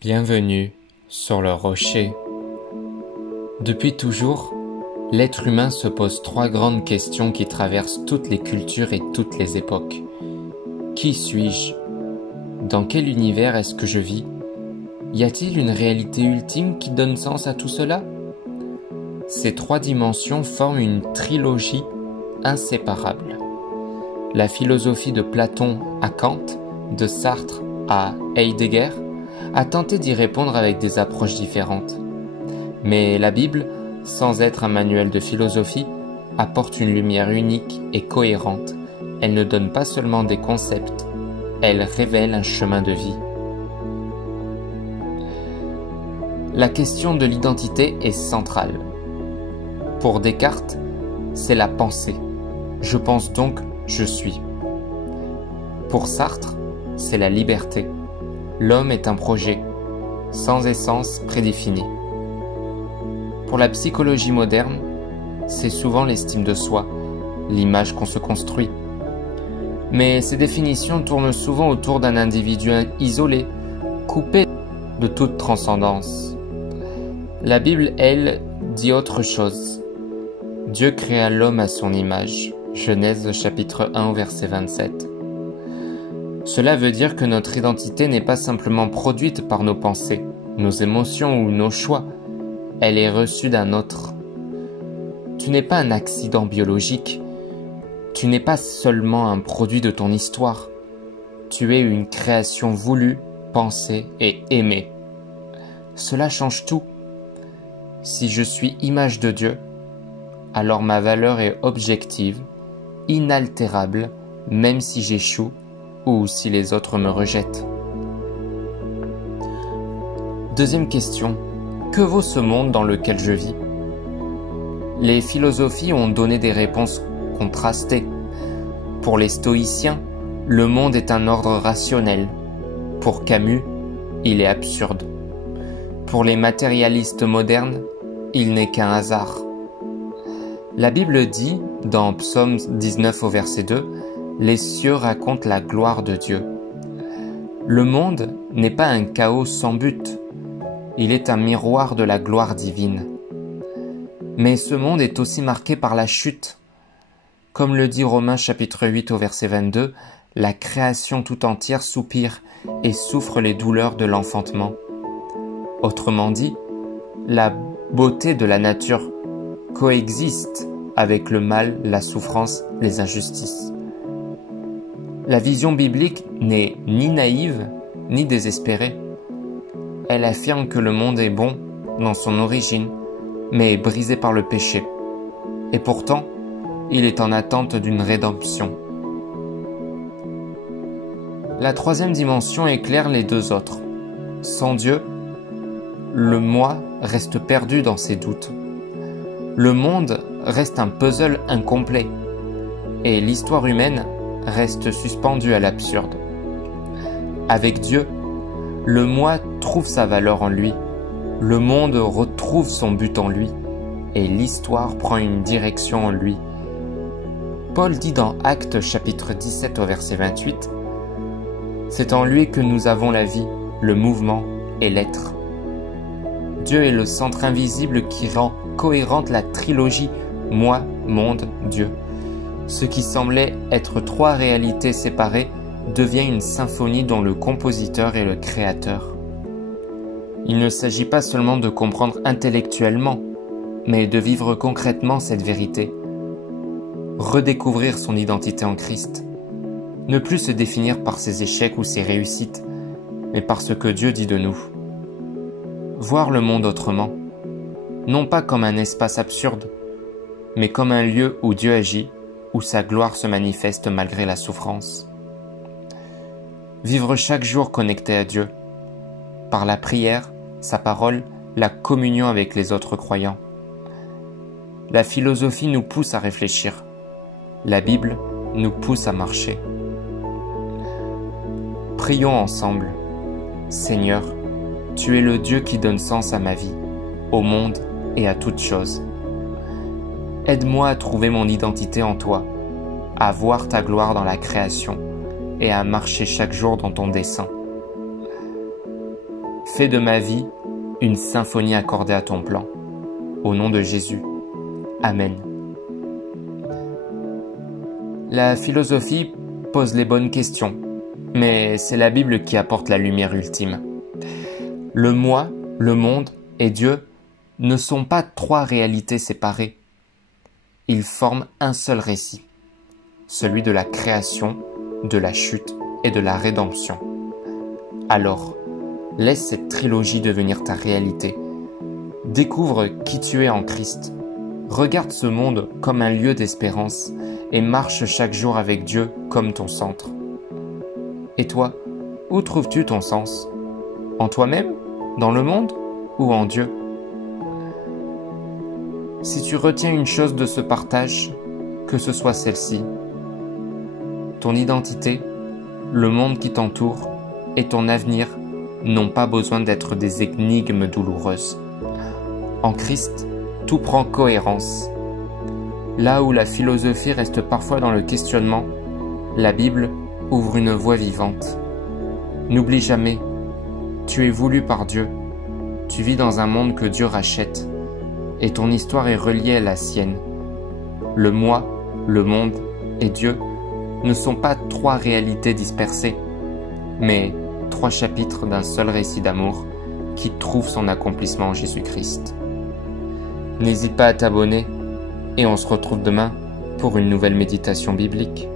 Bienvenue sur le rocher. Depuis toujours, l'être humain se pose trois grandes questions qui traversent toutes les cultures et toutes les époques. Qui suis-je? Dans quel univers est-ce que je vis? Y a-t-il une réalité ultime qui donne sens à tout cela? Ces trois dimensions forment une trilogie inséparable. La philosophie de Platon à Kant, de Sartre à Heidegger, a tenté d'y répondre avec des approches différentes. Mais la Bible, sans être un manuel de philosophie, apporte une lumière unique et cohérente. Elle ne donne pas seulement des concepts, elle révèle un chemin de vie. La question de l'identité est centrale. Pour Descartes, c'est la pensée. Je pense donc je suis. Pour Sartre, c'est la liberté. L'homme est un projet, sans essence prédéfinie. Pour la psychologie moderne, c'est souvent l'estime de soi, l'image qu'on se construit. Mais ces définitions tournent souvent autour d'un individu isolé, coupé de toute transcendance. La Bible, elle, dit autre chose. Dieu créa l'homme à son image. Genèse chapitre 1 verset 27. Cela veut dire que notre identité n'est pas simplement produite par nos pensées, nos émotions ou nos choix. Elle est reçue d'un autre. Tu n'es pas un accident biologique. Tu n'es pas seulement un produit de ton histoire. Tu es une création voulue, pensée et aimée. Cela change tout. Si je suis image de Dieu, alors ma valeur est objective, inaltérable, même si j'échoue ou si les autres me rejettent. Deuxième question. Que vaut ce monde dans lequel je vis? Les philosophies ont donné des réponses contrastées. Pour les stoïciens, le monde est un ordre rationnel. Pour Camus, il est absurde. Pour les matérialistes modernes, il n'est qu'un hasard. La Bible dit, dans Psaume 19 au verset 2, « Les cieux racontent la gloire de Dieu ». Le monde n'est pas un chaos sans but. Il est un miroir de la gloire divine. Mais ce monde est aussi marqué par la chute. Comme le dit Romains chapitre 8 au verset 22, « La création tout entière soupire et souffre les douleurs de l'enfantement ». Autrement dit, la beauté de la nature coexiste avec le mal, la souffrance, les injustices. La vision biblique n'est ni naïve ni désespérée. Elle affirme que le monde est bon dans son origine, mais brisé par le péché. Et pourtant, il est en attente d'une rédemption. La troisième dimension éclaire les deux autres. Sans Dieu, le moi reste perdu dans ses doutes. Le monde reste un puzzle incomplet. Et l'histoire humaine reste suspendue à l'absurde. Avec Dieu, le moi trouve sa valeur en lui, le monde retrouve son but en lui, et l'histoire prend une direction en lui. Paul dit dans Actes chapitre 17 au verset 28, « C'est en lui que nous avons la vie, le mouvement et l'être. » Dieu est le centre invisible qui rend cohérente la trilogie moi, monde, Dieu. Ce qui semblait être trois réalités séparées devient une symphonie dont le compositeur est le créateur. Il ne s'agit pas seulement de comprendre intellectuellement, mais de vivre concrètement cette vérité. Redécouvrir son identité en Christ. Ne plus se définir par ses échecs ou ses réussites, mais par ce que Dieu dit de nous. Voir le monde autrement, non pas comme un espace absurde, mais comme un lieu où Dieu agit, où sa gloire se manifeste malgré la souffrance. Vivre chaque jour connecté à Dieu, par la prière, sa parole, la communion avec les autres croyants. La philosophie nous pousse à réfléchir. La Bible nous pousse à marcher. Prions ensemble. Seigneur, tu es le Dieu qui donne sens à ma vie, au monde et à toute chose. Aide-moi à trouver mon identité en toi, à voir ta gloire dans la création et à marcher chaque jour dans ton dessein. Fais de ma vie une symphonie accordée à ton plan. Au nom de Jésus. Amen. La philosophie pose les bonnes questions, mais c'est la Bible qui apporte la lumière ultime. Le moi, le monde et Dieu ne sont pas trois réalités séparées. Ils forment un seul récit, celui de la création, de la chute et de la rédemption. Alors, laisse cette trilogie devenir ta réalité. Découvre qui tu es en Christ. Regarde ce monde comme un lieu d'espérance et marche chaque jour avec Dieu comme ton centre. Et toi, où trouves-tu ton sens? En toi-même? Dans le monde? Ou en Dieu? Si tu retiens une chose de ce partage, que ce soit celle-ci. Ton identité, le monde qui t'entoure et ton avenir n'ont pas besoin d'être des énigmes douloureuses. En Christ, tout prend cohérence. Là où la philosophie reste parfois dans le questionnement, la Bible ouvre une voie vivante. N'oublie jamais, tu es voulu par Dieu, tu vis dans un monde que Dieu rachète, et ton histoire est reliée à la sienne. Le moi, le monde et Dieu ne sont pas trois réalités dispersées, mais trois chapitres d'un seul récit d'amour qui trouve son accomplissement en Jésus-Christ. N'hésite pas à t'abonner et on se retrouve demain pour une nouvelle méditation biblique.